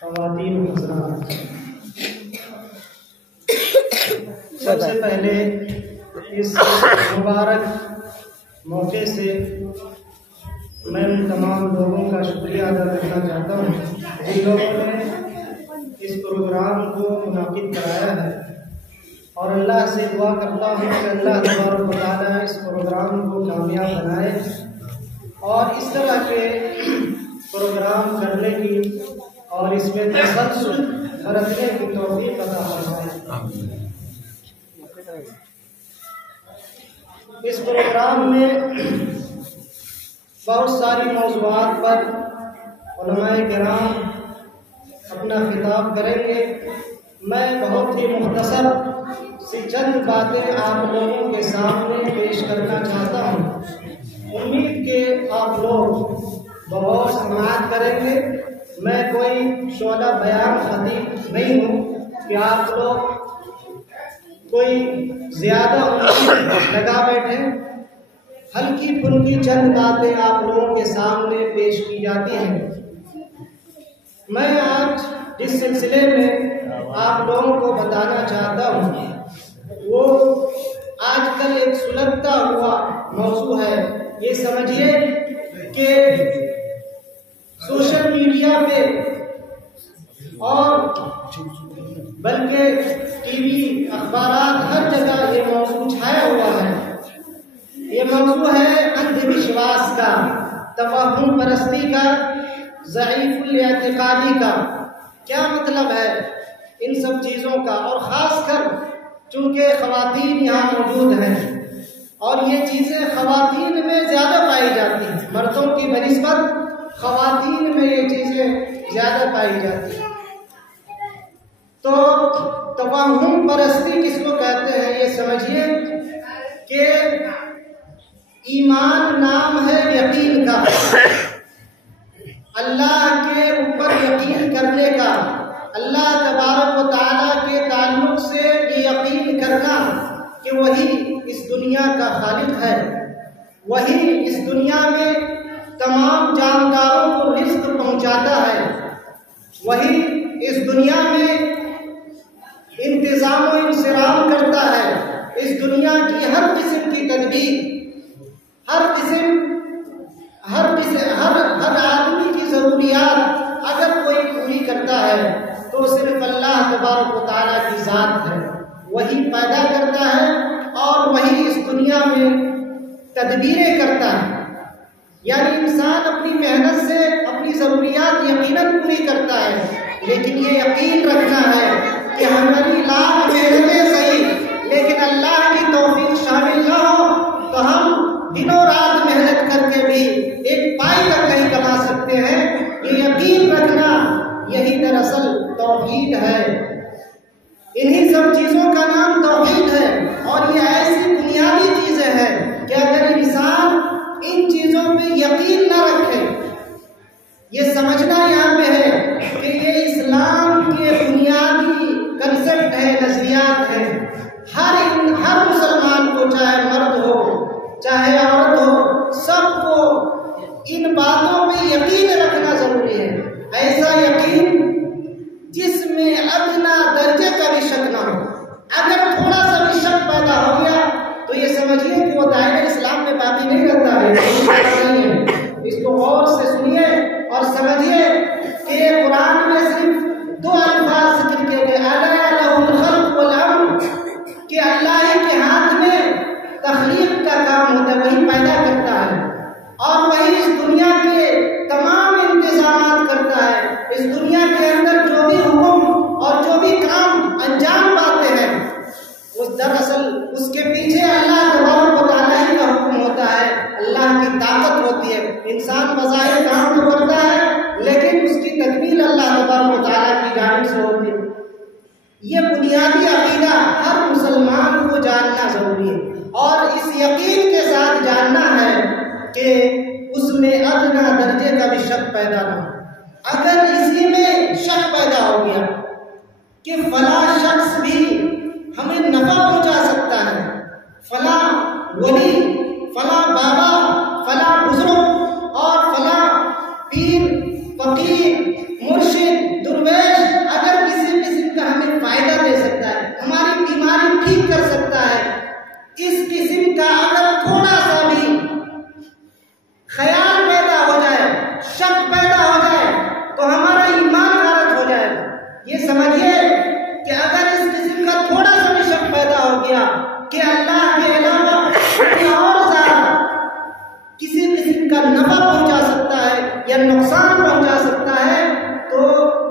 خواتین حضرات، سب سے پہلے اس مبارک موقع سے میں ان تمام لوگوں کا شکریہ ادا کرنا چاہتا ہوں جن لوگوں نے اس پروگرام کو منعقد کرایا ہے، اور اللہ سے دعا کرتا ہوں کہ اللہ تبارک و تعالیٰ اس پروگرام کو کامیاب بنائے اور اس طرح کے پروگرام کرنے کی اور اس میں تسلسل برتنے کی توفیق عطا فرمائے۔ اس پروگرام میں بہت ساری موضوعات پر علماء کرام اپنا خطاب کریں گے۔ میں بہت ہی مختصر سی چند باتیں آپ لوگوں کے سامنے پیش کرنا چاہتا ہوں۔ امید کہ آپ لوگ بغور سماعت کریں گے۔ میں کوئی شعلہ بیان خطیب نہیں ہوں کہ آپ لوگ کوئی زیادہ امید لگا بیٹھیں۔ ہلکی پھلکی چند باتیں آپ لوگوں کے سامنے پیش کی جاتی ہیں۔ میں آج جس سلسلے میں آپ لوگوں کو بتانا چاہتا ہوں وہ آج کل ایک سلگتا ہوا موضوع ہے۔ یہ سمجھیے کہ سوشل میڈیا پہ اور بلکہ ٹی وی، اخبارات، ہر جگہ یہ موضوع چھایا ہوا ہے۔ یہ موضوع ہے اندھ وشواس کا، توہم پرستی کا، ضعیف الاعتقادی کا۔ کیا مطلب ہے ان سب چیزوں کا؟ اور خاص کر چونکہ خواتین یہاں موجود ہیں اور یہ چیزیں خواتین میں زیادہ پائی جاتی ہیں، مردوں کی بنسبت خواتین میں یہ چیزیں زیادہ پائی جاتی ہیں۔ تو توہم پرستی کس کو کہتے ہیں؟ یہ سمجھیے کہ ایمان نام ہے یقین کا، اللہ کے اوپر یقین کرنے کا، اللہ تبارک و تعالیٰ کے تعلق سے یہ یقین کرنا کہ وہی اس دنیا کا خالق ہے، وہی اس دنیا میں تمام جانداروں کو رزق پہنچاتا ہے، وہی اس دنیا میں انتظام و انصرام کرتا ہے، اس دنیا کی ہر قسم کی تدبیر، ہر آدمی کی ضروریات اگر کوئی پوری کرتا ہے تو صرف اللہ تبارک و تعالیٰ کی ذات ہے۔ وہی پیدا کرتا ہے اور وہی اس دنیا میں تدبیریں کرتا ہے۔ یعنی انسان اپنی محنت سے اپنی ضروریات یقیناً پوری کرتا ہے، لیکن یہ یقین رکھنا ہے کہ ہماری لاکھ محنتیں صحیح لیکن اللہ کی توفیق شامل نہ ہو تو ہم دنوں رات محنت کر کے بھی ایک پائی تک نہیں کما سکتے ہیں۔ یہ یقین رکھنا یہی دراصل توحید ہے۔ انہی سب چیزوں کا نام توحید ہے، اور یہ ایسی بنیادی چیزیں ہیں کہ اگر انسان ان چیزوں پہ یقین نہ رکھے، یہ سمجھنا یہاں پہ ہے کہ یہ اسلام کے بنیادی کنسپٹ ہے، نظریات ہیں۔ ہر مسلمان کو، چاہے مرد ہو چاہے عورت ہو، سب کو ان باتوں پہ یقین رکھنا ضروری ہے۔ ایسا یقین جس میں ادنا درجے کا بھی شک نہ ہو۔ اگر تھوڑا سا بھی شک پیدا ہو گیا تو یہ سمجھیے کہ وہ دائرہ اسلام میں باقی نہیں رہتا ہے۔ اس کو غور سے سنیے اور سمجھیے کہ قرآن میں صرف دو الفاظ ذکر کیے گئے، الا لہ الخلق والامر، کہ اللہ ہی کے ہاتھ میں تخلیق کا کام ہوتا ہے، وہی پیدا کرتا ہے اور وہی اس دنیا کے تمام انتظامات کرتا ہے۔ اس دنیا کے اندر جو بھی حکم اور جو بھی کام انجام پاتے ہیں دراصل اس کے پیچھے اللہ تبارک و تعالیٰ ہی کا حکم ہوتا ہے، اللہ کی طاقت ہوتی ہے۔ انسان بظاہر کام تو کرتا ہے لیکن اس کی تکمیل اللہ تبارک و تعالیٰ کی جانب سے ہوتی ہے۔ یہ بنیادی عقیدہ ہر مسلمان کو جاننا ضروری ہے، اور اس یقین کے ساتھ جاننا ہے کہ اس میں ادنا درجے کا بھی شک پیدا نہ ہو۔ اگر اسی میں شک پیدا ہو گیا کہ فلاں شخص بھی ہمیں نفع پہنچا سکتا ہے، فلاں ولی، فلاں بابا، فلاں بزرگ اور فلاں پیر، فقیر، مرشد، درویش سمجھیے کہ اگر اس قسم کا تھوڑا سا بھی شک پیدا ہو گیا کہ اللہ کے علاوہ کوئی اور ذات کسی قسم کا نفع پہنچا سکتا ہے یا نقصان پہنچا سکتا ہے تو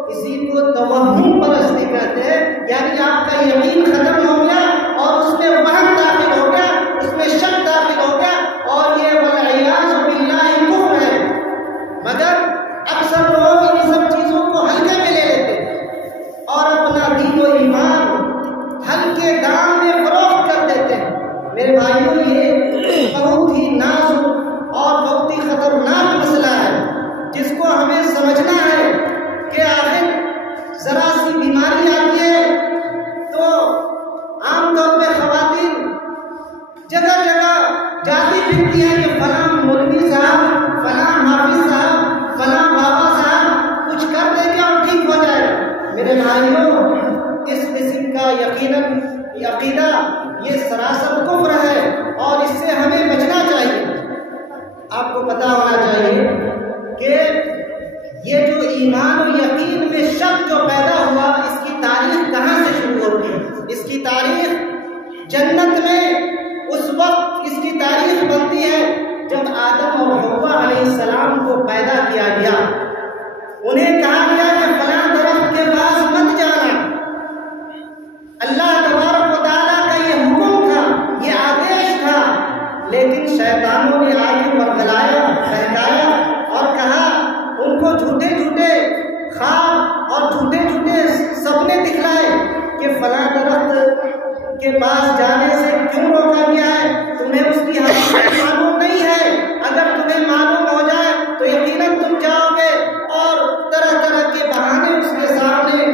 اسی کو توہم پرستی کہتے ہیں. یعنی آپ کا یقین ختم ہو گیا اور اس میں وہم داخل ہو گیا, اس میں شک داخل ہو گیا, اور یہ والعیاذ باللہ کفر ہے. مگر اکثر لوگ ان سب چیزوں کو ہلکے میں لے لیتے ہیں اور اپنا دین و ایمان ہلکے دام میں فروخت کر دیتے ہیں. میرے بھائیوں, یہ بہت ہی نازک اور بہت ہی خطرناک مسئلہ ہے جس کو ہمیں سمجھنا ہے کہ آخر ذرا سی بیماری آتی ہے تو عام طور پہ خواتین جگہ جگہ جاتی پھرتی ہیں کہ فلاں مولوی صاحب, فلاں حافظ صاحب, فلاں بابا صاحب کچھ کر دیں گے اور ٹھیک ہو جائے. میرے بھائیوں, اس قسم کا یقیناً عقیدہ یہ سراسر کفر ہے اور اس سے ہمیں بچنا چاہیے. آپ کو پتا ہونا چاہیے کہ یہ جو ایمان و یقین میں شک جو پیدا ہوا, اس کی تاریخ کہاں سے شروع ہوتی ہے؟ اس کی تاریخ جنت میں اس وقت اس کی تاریخ بنتی ہے جب آدم اور حوا علیہ السلام کو پیدا کیا گیا. انہیں کہا گیا کہ فلاں درخت کے پاس مت جانا. اللہ تبارک و تعالیٰ کا یہ حکم تھا, یہ آدیش تھا, لیکن شیطانوں نے آگے ورگلایا, بہکایا اور کہا, ان کو جھوٹے جھوٹے خواب اور جھوٹے جھوٹے سپنے دکھلائے کہ فلاں درخت کے پاس جانے سے کیوں روکا گیا ہے, تمہیں اس کی حقیقت معلوم نہیں ہے. اگر تمہیں معلوم ہو جائے تو یقیناً تم جاؤ گے اور طرح طرح کے بہانے اس کے سامنے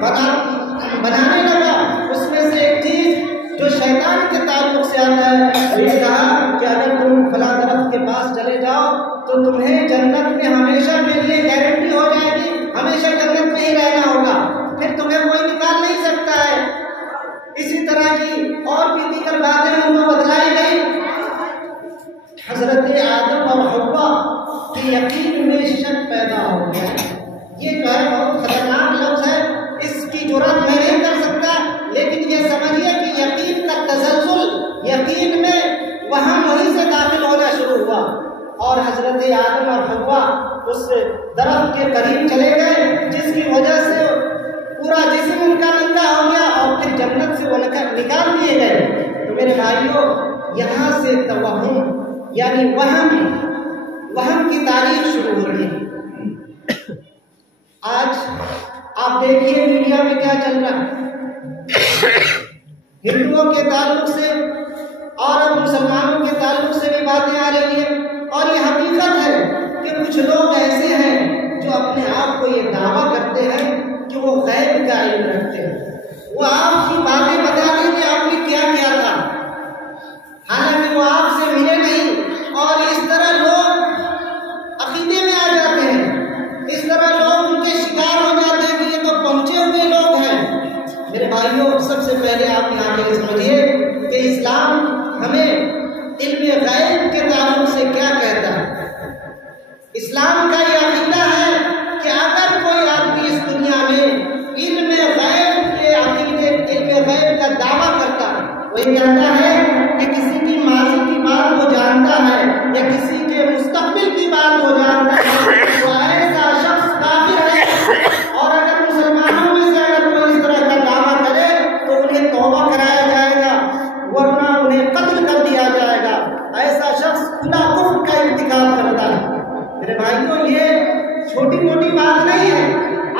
بنانے لگا. اس میں سے ایک چیز جو شیطان کے تعلق سے آتا ہے, یہ کہا کہ اگر تم فلاں درخت کے پاس چلے جاؤ تو تمہیں جنت میں ہمیشہ کے لیے گارنٹی ہو جائے گی, ہمیشہ جنت میں ہی رہنا ہوگا, پھر تمہیں کوئی نکال نہیں سکتا ہے. اسی طرح کی اور بھی دیگر باتیں ان کو بتلائی گئی. حضرت آدم اور حوا کے یقین میں شک پیدا ہو گیا. یہ جو ہے بہت خطرناک لفظ ہے, اس کی جرات میں نہیں کر سکتا, لیکن یہ سمجھیے کہ یقین کا تزلزل, یقین میں وہاں وہیں سے داخل ہونا شروع ہوا اور حضرت آدم اور حوا اس درخت کے قریب چلے گئے, جس کی وجہ سے پورا جسم ان کا ننگا ہو گیا اور پھر جنت سے وہ نکال دیے گئے. تو میرے بھائیوں, یہاں سے توہم یعنی وہم کی تاریخ شروع ہوئی. آج آپ دیکھیے میڈیا میں کیا چل رہا ہے. ہندوؤں کے تعلق سے اور اب مسلمانوں کے تعلق سے بھی باتیں آ رہی ہیں, اور یہ حقیقت ہے کہ کچھ لوگ ایسے ہیں جو اپنے آپ کو یہ دعویٰ کرتے ہیں کہ وہ غیب کا علم رکھتے ہیں. وہ آپ کی باتیں بتا دیں کہ آپ نے کیا کیا تھا, حالانکہ وہ آپ سے ملے نہیں. اور اس طرح لوگ عقیدے میں آ جاتے ہیں, اس طرح لوگ ان کے شکار ہو جاتے ہیں کہ یہ تو پہنچے ہوئے لوگ ہیں. میرے بھائیوں, سب سے پہلے آپ یہاں کے سمجھیے کہ اسلام ہمیں علم غیب کے تعلق سے کیا کہتا ہے. اسلام کا یہ عقیدہ ہے کہ اگر کوئی آدمی اس دنیا میں علم غیب کے عقیدے, علم غیب کا دعویٰ کرتا ہے, وہ یہ کہتا ہے کہ کسی کی ماضی کی بات وہ جانتا ہے یا کسی کے مستقبل کی بات وہ جانتا ہے, تو ایسا شخص کافر ہے. اور اگر مسلمانوں میں سے اگر کوئی اس طرح کا دعویٰ کرے تو انہیں توبہ کرایا جائے گا, ورنہ انہیں قتل کر دیا جائے گا. ایسا شخص کھلا کفر کا ارتکاب کرتا ہے. میرے بھائیوں, یہ چھوٹی موٹی بات نہیں ہے.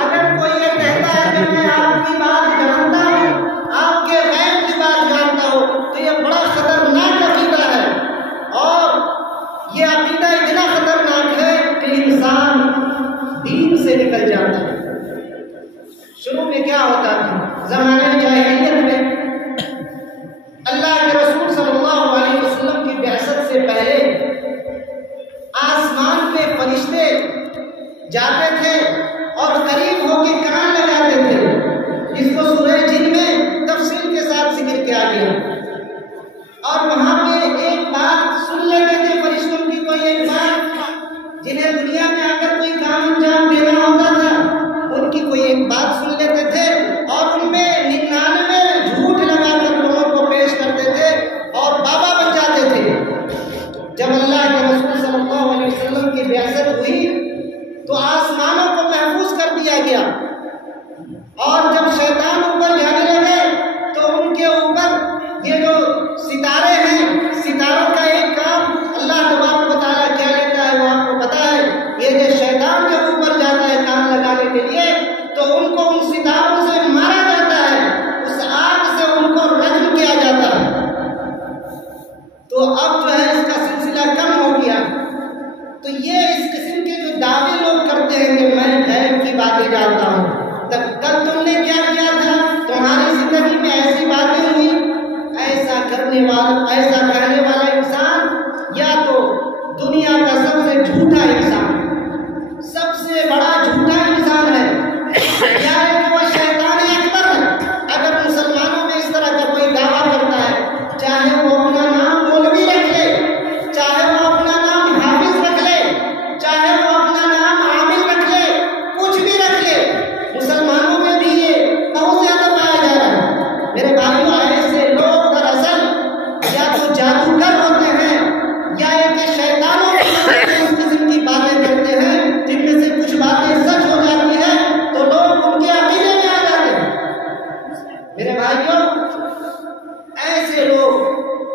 اگر کوئی یہ کہتا ہے کہ میں آپ کی بات جانتا ہوں, آپ کے غیب کی بات جانتا ہوں, تو یہ بڑا خطرناک عقیدہ ہے. اور یہ عقیدہ اتنا خطرناک ہے کہ انسان دین سے نکل جاتا ہے. شروع میں کیا ہوتا تھا, زمانے جاہلیت میں اللہ کے رسول صلی اللہ علیہ وسلم کی بعثت سے پہلے آسمان پہ فرشتے جاتے تھے اور قریب ہو کے کان لگاتے تھے. اس کو سورہ جن میں تفصیل کے ساتھ ذکر کیا گیا. اور وہاں پہ ایک بات سن لیتے تھے فرشتوں کی, کوئی ایک بات جنہیں دنیا میں اگر کوئی کام انجام دینا ہوتا تھا, ان کی کوئی ایک بات سن لیتے تھے دیا گیا، اور جب شیطان اوپر جانے لگے تو ان کے اوپر یہ جو ستارے ہیں، ستاروں کا ایک کام اللہ تبارک و تعالیٰ کیا لیتا ہے وہ آپ کو پتا ہے۔ یہ جو شیطان جب اوپر جاتا ہے کام لگانے کے لیے تو ان کو ان ستاروں سے مارا جاتا ہے، اس آگ سے ان کو رجم کیا جاتا ہے۔ تو اب جو ہے اس کا سلسلہ کم ہو گیا۔ تو یہ اس قسم کے جو دعوے لوگ کرتے ہیں کہ میں غیب کی باتیں جانتا ہوں، کل تم نے کیا کیا تھا، تمہاری زندگی میں ایسی باتیں ہوئی، ایسا کرنے والا، ایسا کہنے والا انسان یا تو دنیا کا سب سے جھوٹا انسان، سب سے بڑا جھوٹا انسان ہے، یا کہ وہ شیطان اکبر ہے۔ اگر مسلمانوں میں اس طرح کا کوئی دعویٰ کرتا ہے، چاہے وہ اپنا نام مولوی رکھ لے، چاہے وہ اپنا نام حافظ رکھ لے، چاہے وہ اپنا نام عامل رکھ لے، کچھ بھی رکھ لے، مسلمانوں میں بھی یہ بہت زیادہ پایا جا رہا ہے۔ میرے بھائیوں، ایسے لوگ دراصل یا تو جادوگر ہوتے ہیں یا ایک شیطانوں کے اس قسم کی باتیں کرتے ہیں جن میں سے کچھ باتیں سچ ہو جاتی ہیں تو لوگ ان کے عقیدے میں آ جاتے ہیں۔ میرے بھائیوں، ایسے لوگ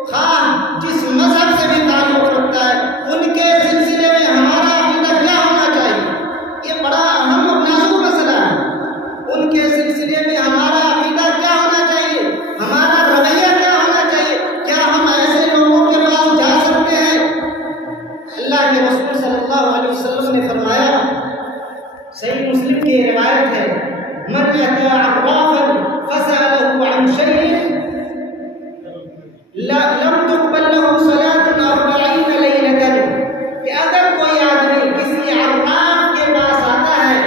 خواہ جس مذہب سے بھی تعلق رکھتا ہے ان کے سلسلے میں ہمارا عقیدہ کیا ہونا چاہیے، یہ بڑا اہم اور نازک مسئلہ ہے۔ ان کے سلسلے میں ہمارا عقیدہ کیا ہونا چاہیے، ہمارا رویہ کیا ہونا چاہیے، کیا ہم ایسے لوگوں کے پاس جا سکتے ہیں؟ اللہ کے رسول صلی اللہ علیہ وسلم نے فرمایا، صحیح مسلم کی روایت ہے، من اتى عرافا فسأله عن شيء لم تقبل له صلاة 40 ليلة، کہ اگر کوئی آدمی کسی عراف کے پاس آتا ہے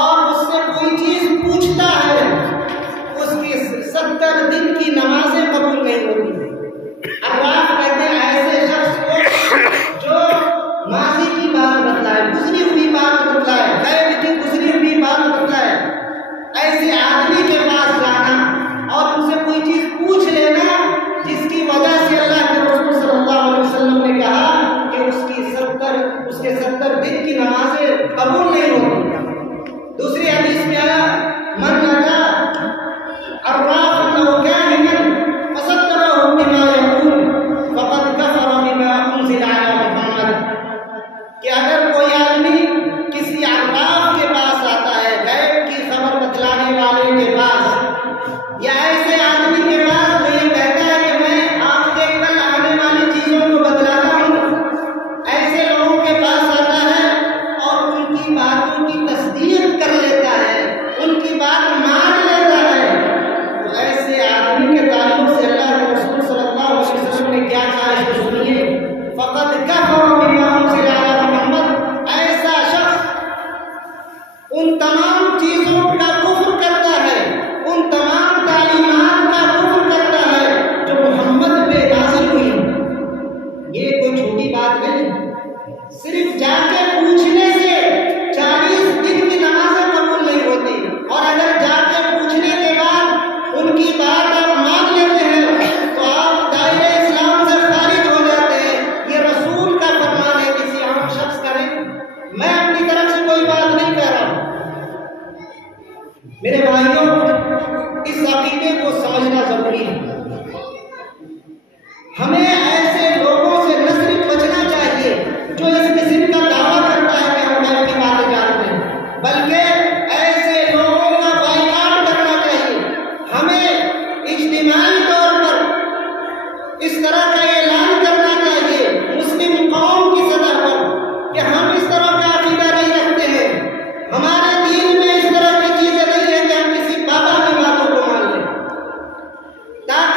اور اس سے کوئی چیز پوچھتا ہے، اس کی 70 دن کی نمازیں قبول نہیں ہوتی۔ عراف کہتے ہیں ایسے شخص کو جو ماضی کی بات بتلائے، گزری ہوئی بات بتلائے، غیب کی گزری ہوئی بات بتلائے، ایسے آدمی کے پاس جانا اور ان سے کوئی چیز پوچھ لینا جس کی وجہ سے اللہ کے رسول صلی اللہ علیہ وسلم نے کہا کہ اس کے 70 دن کی نمازیں قبول نہیں ہوتی۔ دوسری حدیث میں آیا، من اتا عرافا او کاہنا فصدقه بما يقول فقد كفر بما انزل على محمد، کہ اگر کوئی آدمی کسی عراف کے پاس آتا ہے، غیب کی خبر بتلانے والے کے پاس، یا ایسے آدمی کے پاس جو یہ کہتا ہے کہ میں آپ کے کل آنے والی چیزوں کو بتلاتا ہوں، ایسے لوگوں کے پاس آتا ہے اور ان کی باتوں کی تصدیق کر لیتا ہے، ان کی بات مان لیتا ہے، تو ایسے آدمی کے تعلق سے اللہ کے رسول صلی اللہ علیہ وسلم نے کیا کہا ہے سنیے، فقد کفر بما انزل علی محمد، ایسا شخص ان تمام چیزوں کا کفر کرتا ہے، ان تمام تعلیمات کا کفر کرتا ہے جو محمد پہ نازل ہوئی۔ یہ کوئی چھوٹی بات نہیں، صرف جا کے پوچھنے سے 40 دن کی نمازیں قبول نہیں ہوتی، اور اگر جا کے پوچھنے کے بعد ان کی بات آپ مان لیتے ہیں تو آپ دائرہ اسلام سے خارج ہو جاتے ہیں۔ یہ رسول کا فرمان ہے، کسی عام شخص کا نہیں، میں اپنی طرف سے کوئی بات نہیں کہہ رہا ہوں۔ میرے بھائیوں، اس عقیدے کو سمجھنا ضروری ہے۔ ہمیں ایسے لوگوں سے نہ صرف بچنا چاہیے جو اس قسم کا دعویٰ کرتا ہے کہ ہم غیب کی باتیں جانتے ہیں، بلکہ ایسے لوگوں کا بائیکاٹ کرنا چاہیے۔ ہمیں اجتماعی طور پر اس طرح کا اعلان کرنا چاہیے مسلم قوم کی سطح پر کہ ہم اس طرح کا عقیدہ نہیں رکھتے ہیں، ہمارے دین میں اس طرح کی چیزیں نہیں ہیں کہ ہم کسی بابا کی باتوں کو مان لیں، تاکہ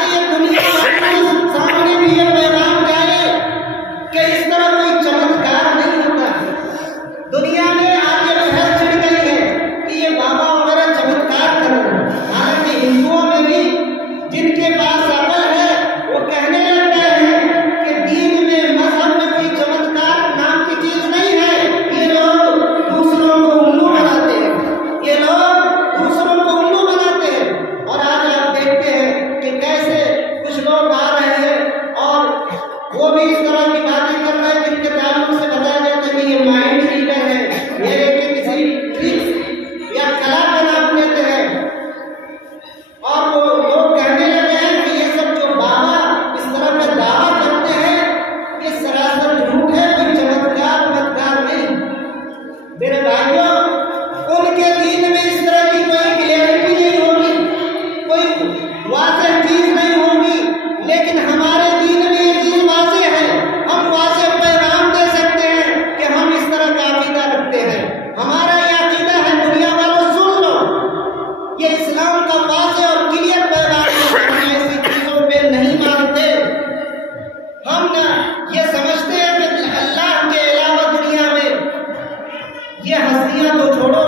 ہستیاں تو چھوڑو،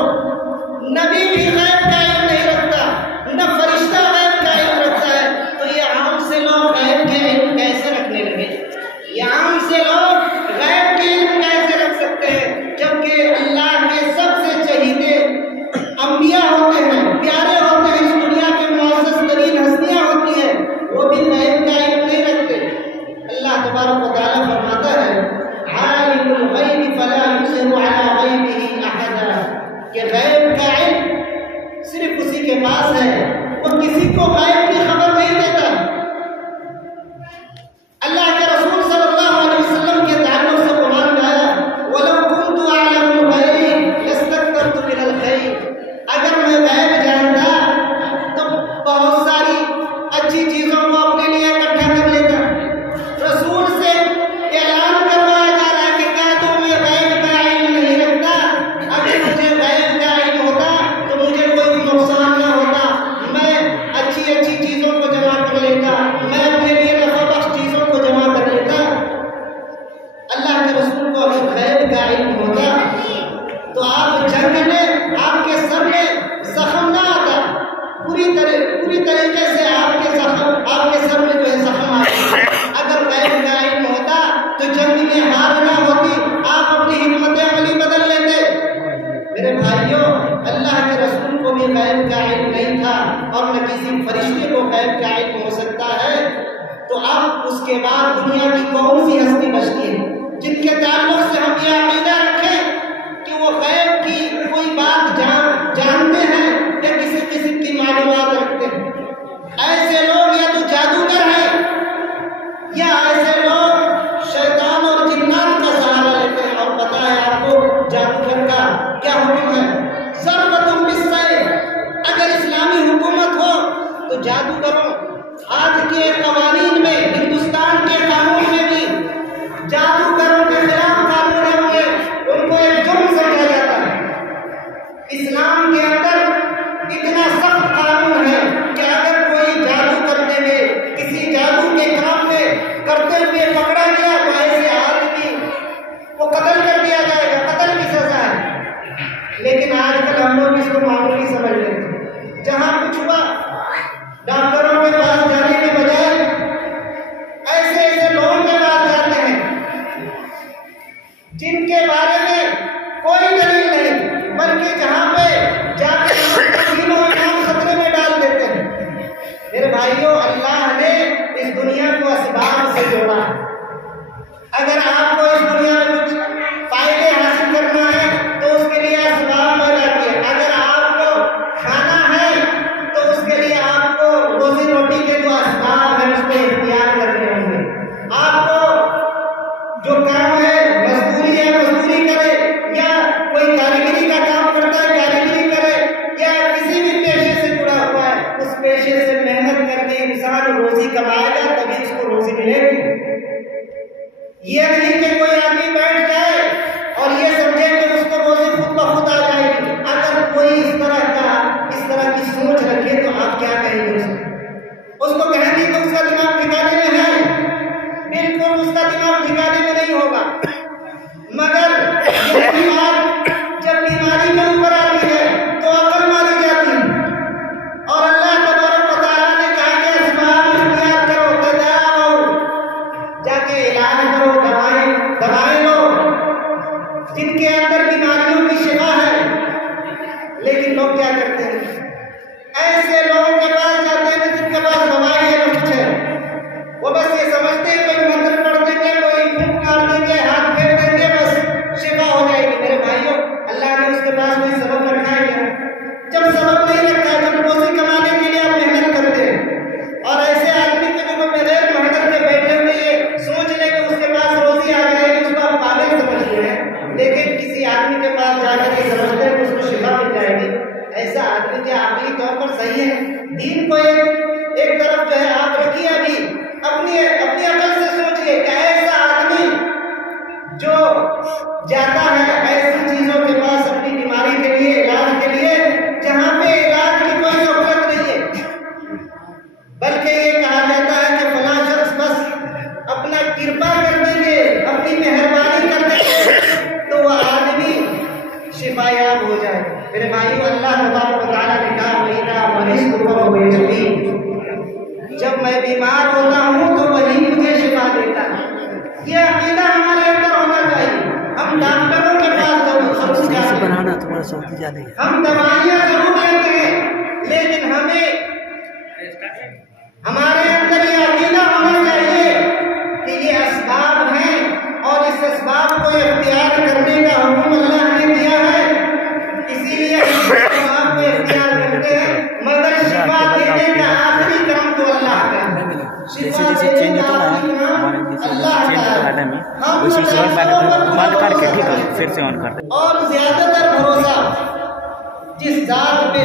نبی بھی غیب کا علم نہیں رکھتا، نہ فرشتہ غیب کا علم رکھتا ہے، تو یہ عام سے لوگ غیب کے علم کیسے رکھنے لگے؟ یہ عام سے لوگ غیب کے علم کیسے رکھ سکتے ہیں؟ جبکہ اللہ کے سب سے چہیتے انبیاء ہوتے ہیں، پیارے ہوتے ہیں، اس دنیا کے معزز ترین ہستیاں ہوتی ہیں، وہ بھی غیب کا علم نہیں رکھتے۔ اللہ تبارک و تعالیٰ فرماتا ہے عالم الغیب فلا یظہر علی غیبہ احدا، کہ غیب کا علم صرف اسی کے پاس ہے، وہ کسی کو غیب کی خبر نہیں دیتا۔ اللہ کے رسول صلی اللہ علیہ وسلم کے تعلق سے قرآن میں آیا وَلَوْ كُنْتُ أَعْلَمُ الْغَيْبَ لَاسْتَكْثَرْتُ مِنَ الْخَيْرِ، اگر میں غیب جانتا تو بہت ساری اچھی چیزوں کو اپنے لیے اکٹھا کر لیتا۔ رسول سے اعلان کروایا جا رہا ہے کہ کیا تمہیں غیب کا علم نہیں رکھتا؟ اگر مجھے غیب کا علم ہوتا تو مجھے کوئی نقصان نہ ہوتا، میں اچھی اچھی چیزوں کو جمع کر لیتا، میں اپنے لیے نفع بخش چیزوں کو جمع کر لیتا۔ اللہ کے رسول کو اگر غیب کا علم ہوتا تو آپ جنگ میں آپ کے سر میں زخم نہ آتا، پوری طریقے سے آپ کے سر میں جو ہے زخم آتا۔ اگر غیب کا علم ہوتا تو جنگ میں ہار نہ ہوتی، آپ اپنی حکمت عملی بدل لیتے۔ میرے بھائیوں، اللہ کے رسول کو بھی غیب کا علم نہیں تھا اور نہ کسی فرشتے کو غیب کا علم ہو سکتا ہے، تو اب اس کے بعد دنیا کی کون سی ہستی بچتی ہے جن کے تعلق سے ہم یہ عقیدہ رکھیں کہ وہ غیب کی کوئی بات جانتے ہیں یا کسی قسم کی معلومات رکھتے ہیں؟ ایسے لوگ یا تو جادوگر ہیں یا ایسے لوگ شیطان اور جنات کا سہارا لیتے ہیں۔ اور پتہ ہے آپ کو جادوگر کا کیا حکم ہے؟ ضربۃ بالسیف۔ اگر اسلامی حکومت ہو تو جادوگروں، آج کے قوانین میں، ہندوستان کے قانون میں بھی جادوگروں کے خلاف قانون ہوئے، ان کو ایک جرم سمجھا جاتا ہے۔ اسلام کے اندر اتنا سخت قانون ہے کہ اگر کوئی جادو کرتے ہوئے، کسی جادو کے کام میں کرتے ہوئے پکڑا گیا تو ایسے آدمی کو قتل کر دیا جائے گا، قتل کی سزا ہے۔ لیکن آج کل ہم لوگ اس کو معمولی سمجھ لیتے ہیں۔ جہاں کچھ ہوا ڈاکٹروں کے پاس جانے کے بجائے ایسے لوگوں کے پاس جاتے ہیں جن کے بارے میں کوئی دلیل نہیں، بلکہ جہاں پہ جا کے دین و ایمان خطرے میں ڈال دیتے ہیں۔ میرے بھائیوں، اللہ نے اس دنیا کو اسباب سے جوڑا ہے۔ اگر آپ کو اس دنیا میں کچھ فائدے حاصل کرنا ہے تو اس کے لیے اسباب پیدا کیے۔ اگر آپ کو کھانا ہے تو اس کے لیے آپ کو روزی روٹی کے جو اسباب ہیں اس کو اختیار کرنے ہوں گے۔ آپ کو جو کام ہے، مزدوری ہے، مزدوری کرے، یا کوئی کاریگری کا کام کرتا ہے کاریگری کرے، یا کسی بھی پیشے سے جڑا ہوا ہے اس پیشے سے محنت کر کے انسان روزی کمائے گا تبھی اس کو روزی ملے گی۔ یہ نہیں کہ کوئی آدمی بیٹھ جائے اور یہ سمجھے کہ اس کو روزی خود بخود آ جائے گی۔ اگر کوئی اس طرح کی سوچ رکھے تو آپ کیا کہیں گے؟ اس کو کہیں گے کہ اس کا دماغ ٹھکانے میں ہے؟ بالکل اس کا دماغ ٹھکانے میں نہیں ہوگا۔ مگر یہ بات جب بیماری کے اوپر آتی ہے تو عقل ماری جاتی ہے، اور اللہ تبارک و تعالیٰ نے کہا کہ اسباب اختیار کرو، تداؤ، جا کے علاج کرو، دوائیں لو جن کے اندر بیماریوں کی شفا ہے۔ لیکن لوگ کیا کرتے ہیں؟ ایسے لوگوں کے پاس جاتے ہیں جن کے پاس دوائی ہے، کچھ ہے، وہ بس یہ سمجھتے ہیں کوئی منتر پڑھ دیں گے، کوئی پھونک مار دیں گے، ہاتھ پھیر دیں گے، بس شفا ہو جائے گی۔ میرے بھائیوں، اللہ نے اس کے پاس کوئی سبب رکھا ہے کیا؟ جب سبب نہیں رکھا ہے، جب روزی کمانے کے لیے آپ محنت کرتے ہیں، اور ایسے آدمی کے جو بغیر محنت کے بیٹھے ہوئے یہ سوچ لے کہ اس کے پاس روزی آ جائے گی، اس کو آپ پاگل سمجھ رہے ہیں۔ لیکن کسی آدمی کے پاس جا کر کے سمجھتے ہیں کہ اس کو شفا مل جائے گی، ایسا آدمی کیا عقلی طور پر صحیح ہے؟ دین کو ایک طرف جو ہے آپ رکھیے، ابھی اپنی عقل سے سوچیے کہ ایسا آدمی جو جاتا ہے ایسی چیزوں کے پاس اپنی بیماری کے لیے، علاج کے لیے، جہاں پہ علاج کی کوئی ضرورت نہیں ہے، بلکہ یہ کہا جاتا ہے کہ فلاں شخص بس اپنا کرپا کر دیں گے، اپنی مہربانی کر دیں گے تو وہ آدمی شفا کامیاب ہو جائے۔ میرے بھائیو، اللہ تبارک و تعالیٰ نے کہا وَإِذَا مَرِضْتُ فَهُوَ يَشْفِينِ، جب میں بیمار ہوتا ہوں تو وہی مجھے شفا دیتا ہے۔ یہ عقیدہ ہمارے اندر ہونا چاہیے۔ ہم ڈاکٹروں کے پاس ہم دوائیاں ضرور لیتے ہیں، لیکن ہمیں ہمارے اندر یہ عقیدہ ہونا چاہیے کہ یہ اسباب ہیں اور اس اسباب کو اختیار کرنے کا حکم اللہ نے دیا ہے، اسی لیے ہم اسباب کو اختیار کرتے ہیں، مگر شفا دینے کا آخری کرم تو اللہ کا ہے۔ شفا دینے کا آخری کرم اللہ کا ہے۔ اور زیادہ تر بھروسہ جس ذات پہ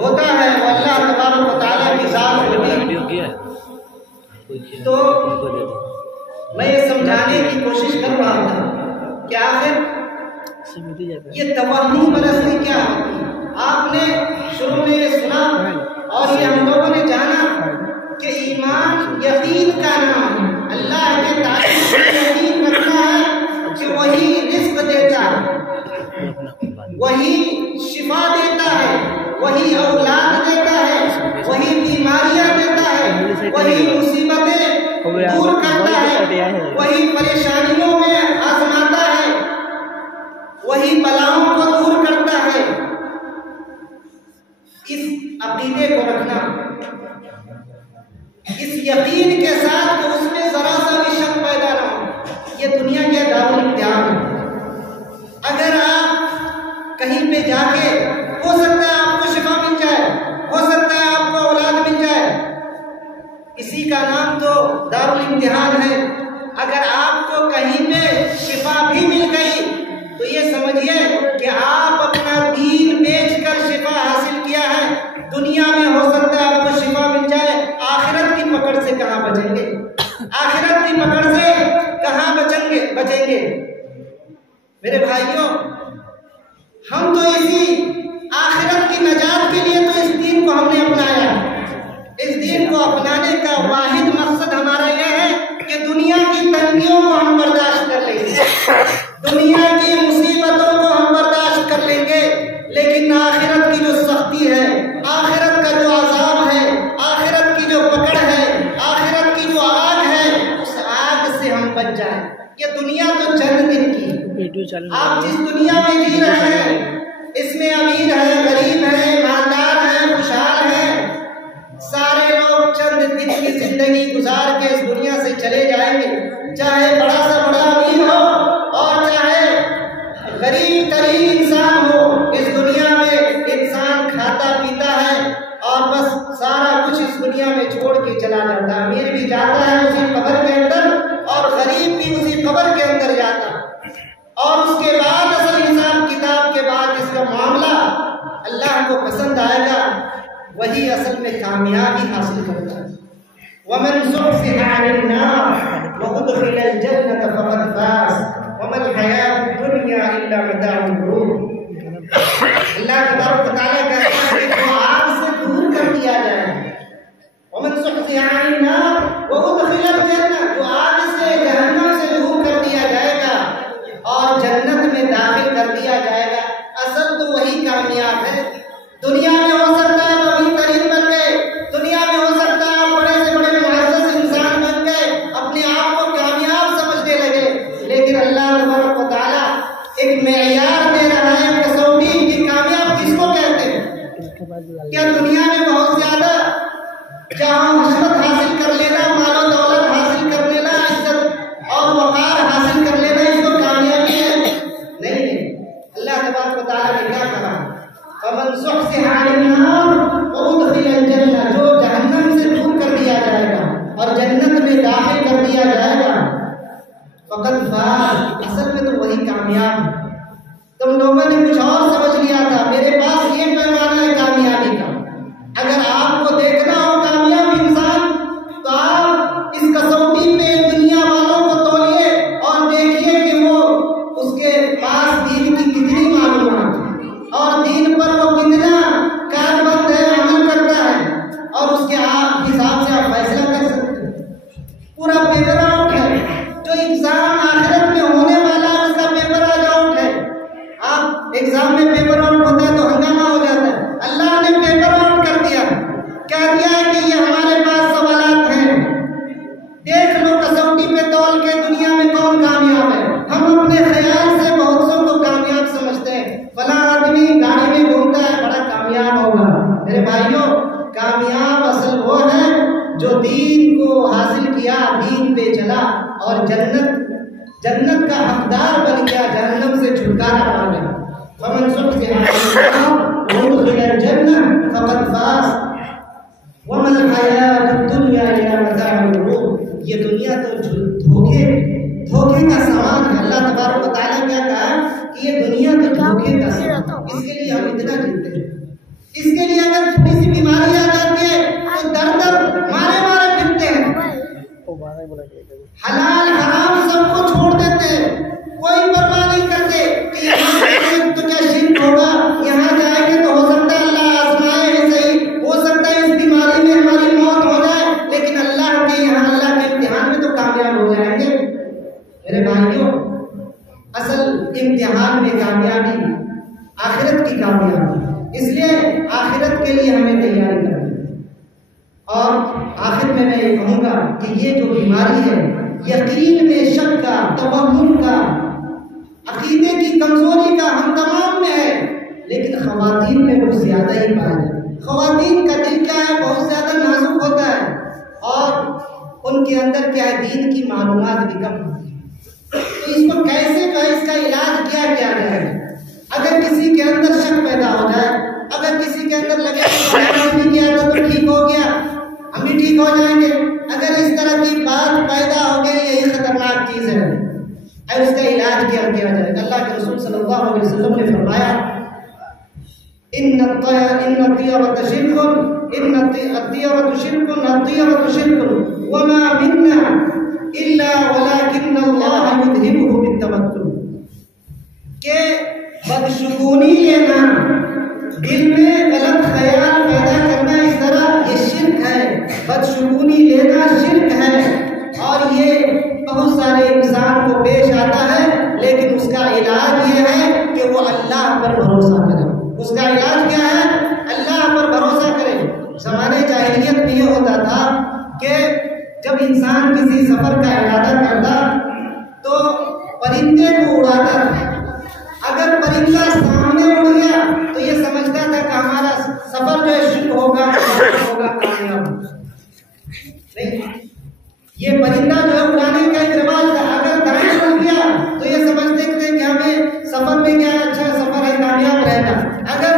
ہوتا ہے وہ اللہ تبارک و تعالیٰ کی ذات ہوتی ہے۔ تو میں یہ سمجھانے کی کوشش کر رہا تھا کہ آخر یہ توہم پرستی کیا ہے۔ آپ نے شروع میں یہ سنا اور یہ ہم لوگوں نے جانا کہ ایمان یقین کا نام ہے۔ اللہ کے تعلق سے یقین رکھنا ہے کہ وہی رزق دیتا ہے، وہی شفا دیتا ہے، وہی اولاد دیتا ہے، وہی بیماریاں دیتا ہے، وہی مصیبتیں دور کرتا ہے، وہی پریشانیوں میں آزماتا ہے، وہی بلاؤں کو دور کرتا ہے۔ اس عقیدے کو رکھنا، اس یقین کے ساتھ کہ اس میں ذرا سا بھی شک پیدا نہ ہو۔ یہ دنیا کے دارالامتحان ہے۔ اگر آپ کہیں پہ جا کے ہو سکتا ہے آپ کو شفا مل جائے، ہو سکتا ہے آپ کو اولاد مل جائے، اسی کا نام تو دارالامتحان ہے۔ اگر آپ کو کہیں پہ شفا بھی مل گئی تو یہ سمجھیے کہ آپ اپنا دین بیچ کر شفا حاصل کیا ہے۔ دنیا میں ہو سکتا ہے آپ کو شفا مل جائے، آخرت کی پکڑ سے کہاں بچیں گے؟ آخرت کی پکڑ سے کہاں بچیں گے؟ میرے بھائیوں، ہم تو اسی آخرت کی نجات کے لیے تو اس دین کو ہم نے اپنایا۔ اس دین کو اپنانے کا واحد مقصد ہمارا یہ ہے کہ دنیا کی تنگیوں کو ہم برداشت کر لیں گے، دنیا کی مصیبتوں کو ہم برداشت کر لیں گے، لیکن آخرت کی جو سختی ہے، آخرت کا جو عذاب ہے، آخرت کی جو پکڑ ہے، آخرت کی جو آگ ہے، اس آگ سے ہم بچ جائیں۔ یہ دنیا تو چند دن کی ہے۔ آپ جس دنیا میں جی رہے ہیں اس میں امیر ہے، غریب ہے، مالدار ہے، خوشحال ہے، سارے لوگ چند دن کی زندگی گزار کے اس دنیا سے چلے جائیں گے، چاہے بڑا سا بڑا امیر ہو اور چاہے غریب ترین انسان ہو۔ اس دنیا میں انسان کھاتا پیتا ہے اور بس سارا کچھ اس دنیا میں چھوڑ کے چلا جاتا ہے۔ امیر بھی جاتا ہے اسی قبر کے اندر اور غریب بھی اسی قبر کے اندر جاتا ہے، اور اس کے بعد اصل حساب کتاب کے بعد اس کا معاملہ اللہ کو پسند آئے گا، وہی اصل میں کامیابی حاصل کرتا ہے۔ وَمَنْ زُحْزِحَ عَنِ النَّارِ وَأُدْخِلَ الْجَنَّةَ فَقَدْ فَازَ وَمَا الْحَيَاةُ الدُّنْيَا إِلَّا مَتَاعُ الْغُرُورِ۔ اللہ تبارک و تعالیٰ کہتا ہے کہ جو آگ سے دور کر دیا جائے، وَمَنْ زُحْزِحَ عَنِ النَّارِ وَأُدْخِلَ الْجَنَّةَ، جو آگ سے جہنم سے دور کر دیا جائے گا اور جنت میں داخل کر دیا جائے گا، اصل تو وہی کامیاب ہے۔ دنیا میں ہو سکتا ہے امیر ترین بن گئے، دنیا میں ہو سکتا ہے آپ بڑے سے بڑے معزز انسان بن گئے، اپنے آپ کو کامیاب سمجھنے لگے، لیکن اللہ تبارک و تعالیٰ ایک معیار دے رہا ہے، کسوٹی کہ کامیاب کس کو کہتے ہیں۔ کیا دنیا میں بہت زیادہ جہاں حشمت حاصل کر لینا، مال و دولت حاصل کر لینا، عزت اور وقار حاصل کر لینا اس کو کامیابی ہے؟ نہیں۔ اللہ تبارک و تعالیٰ نے کیا کہا؟ فَمَنْ زُحْزِحَ عَنِ النَّارِ وَأُدْخِلَ الْجَنَّةَ، جو جہنم سے دور کر دیا جائے گا اور جنت میں داخل کر دیا جائے گا، فَقَدْ فَازَ، اصل میں تو وہی کامیاب ہے۔ تم لوگوں نے کچھ اور سمجھ لیا تھا، میرے پاس یہ پیمانہ ہے کامیابی کا۔ اگر آپ کو دیکھنا ہو کامیاب انسان تو آپ اس کسوٹی پہ دنیا والوں کو تولیے اور دیکھیے کہ وہ اس کے پاس دین کی کتنی معلومات اور دین پر وہ کتنا کاربند ہے، عمل کرتا ہے، اور اس کے حساب سے آپ فیصلہ کر سکتے ہیں۔ پورا پیپر آؤٹ ہے، جو انسان آخرت میں ہونے والا ہے اس کا پیپر آج آؤٹ ہے۔ نظام میں پیپر آؤٹ ہوتا ہے تو ہنگامہ ہو جاتا ہے. اللہ نے پیپر آؤٹ کر دیا, کہہ دیا ہے کہ یہ ہمارے پاس سوالات ہیں, دیکھ لو کسوٹی پہ تول کے دنیا میں کون کامیاب ہے. ہم اپنے خیال سے بہت سو کو کامیاب سمجھتے ہیں, فلاں آدمی گاڑی میں گھومتا ہے بڑا کامیاب ہوگا. میرے بھائیوں, کامیاب اصل وہ ہے جو دین کو حاصل کیا, دین پہ چلا اور جنت کا حقدار بن گیا, جہنم سے چھٹکارا پا گیا. فمن زحزح عن النار وادخل الجنة فقد فاز وما الحیاۃ الدنیا الا متاع الغرور. یہ دنیا تو دھوکے کا سامان ہے. اللہ تبارک و تعالیٰ کیا کہا کہ یہ دنیا تو دھوکے کا سامان, اس کے لیے ہم اتنا جیتے ہیں. اس کے لیے اگر تھوڑی سی بیماری آ جاتی ہے تو در مارے پھرتے ہیں, حلال حرام سب کو چھوڑ دیتے ہیں, کوئی پرواہ نہیں کرتے کہ یہاں جائیں گے تو کیا شرک ہوگا, یہاں جائیں گے تو ہو سکتا ہے اللہ آزمائے ہے, صحیح ہو سکتا ہے اس بیماری میں ہماری موت ہو جائے, لیکن اللہ کے یہاں اللہ کے امتحان میں تو کامیاب ہو جائیں گے. میرے بھائیوں, اصل امتحان میں کامیابی آخرت کی کامیابی, اس لیے آخرت کے لیے ہمیں تیاری کرنی. اور آخر میں یہ کہوں گا کہ یہ جو بیماری ہے, یقین میں شک کا, توہم کا, عقیدے کی کمزوری کا ہم تمام میں ہے, لیکن خواتین میں کچھ زیادہ ہی پایا جائے. خواتین کا دل کیا ہے, بہت زیادہ نازک ہوتا ہے, اور ان کے اندر کیا ہے, دین کی معلومات بھی کم ہوتی ہے. تو اس کو کیسے اس کا علاج کیا جائے. اگر کسی کے اندر شک پیدا ہو جائے, اگر کسی کے اندر لگے کہ کیا تو ٹھیک ہو گیا, ہم بھی ٹھیک ہو جائیں گے, اگر اس طرح کی بات پیدا ہو گئی, یہی خطرناک چیز ہے. اور اس کا علاج کیا جائے. اللہ کے رسول صلی اللہ علیہ وسلم نے فرمایا, ان الطیرۃ شرک وما منا الا ولكن اللہ یذهبه بالتمتع. کہ بدشگونی لینا, دل میں غلط خیال پیدا کرنا, اس طرح یہ شرک ہے. بدشگونی لینا شرک ہے, اور یہ بہت سارے انسان کو پیش آتا ہے, لیکن اس کا علاج یہ ہے کہ وہ اللہ پر بھروسہ کرے. اس کا علاج کیا ہے, اللہ پر بھروسہ کرے. زمانے جاہلیت میں یہ ہوتا تھا کہ جب انسان کسی سفر کا ارادہ کرتا تو پرندے کو اڑاتا تھا. اگر پرندہ سامنے اڑ گیا تو یہ سمجھتا تھا کہ ہمارا سفر جو ہے شروع ہوگا کامیاب. نہیں, یہ پرندہ جو ہے اڑانے کا ایک رواج تھا. اگر دائیں اڑ گیا تو یہ سمجھتے تھے کہ ہمیں سفر میں کیا اچھا سفر ہے, کامیاب رہے گا. اگر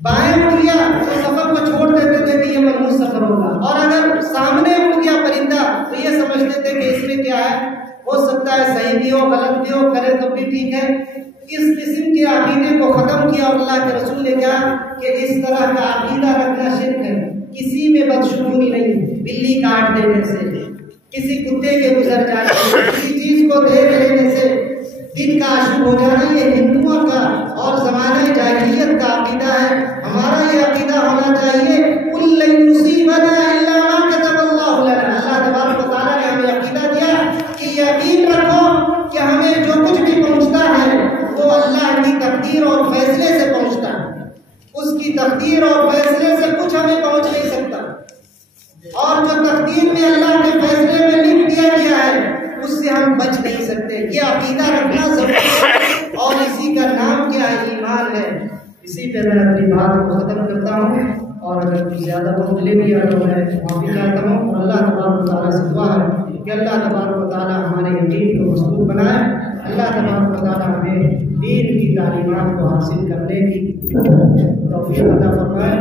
بائیں اڑ گیا تو سفر کو چھوڑ دیتے تھے کہ یہ منحوس سفر ہوگا. اور اگر سامنے اڑ گیا پرندہ تو یہ سمجھتے تھے کہ اس میں کیا ہے, ہو سکتا ہے صحیح بھی ہو, غلط بھی ہو, کرے تو بھی ٹھیک ہے. اس قسم کے عقیدے کو ختم کیا. اللہ کے رسول نے کہا کہ اس طرح کا عقیدہ رکھنا شرک ہے. کسی میں بدشگونی نہیں, بلی کاٹ دینے سے, کسی کتے کے گزر جانے سے, کسی چیز کو دیکھ لینے سے دن کا عاشق ہو جانا, یہ ہندوؤں کا اور زمانہ جاہلیت کا عقیدہ ہے. ہمارا یہ عقیدہ ہونا چاہیے, قل لن یصیبنا الا ما كتب اللہ لنا. اللہ تبارک و تعالیٰ نے ہمیں عقیدہ دیا کہ یقین رکھو کہ ہمیں جو کچھ بھی پہنچتا ہے وہ اللہ کی تقدیر اور فیصلے سے پہنچتا ہے. اس کی تقدیر اور فیصلے سے کچھ ہمیں پہنچ نہیں سکتا, اور جو تقدیر میں اللہ کے فیصلے میں لکھ دیا گیا ہے اس سے ہم بچ نہیں سکتے. یہ عقیدہ رکھنا ضروری ہے, اور اسی کا نام کیا ہے, ایمان ہے. اسی پہ میں اپنی بات کو ختم کرتا ہوں, اور اگر کچھ زیادہ بہت لے لیا تو میں معافی چاہتا ہوں. اور اللہ تبارک و تعالیٰ سے دعا ہے کہ اللہ تبارک و تعالیٰ ہمارے دین کو مضبوط بنائے. اللہ تبارک و تعالیٰ ہمیں دین کی تعلیمات کو حاصل کرنے کی توفیق عطا فرمائے.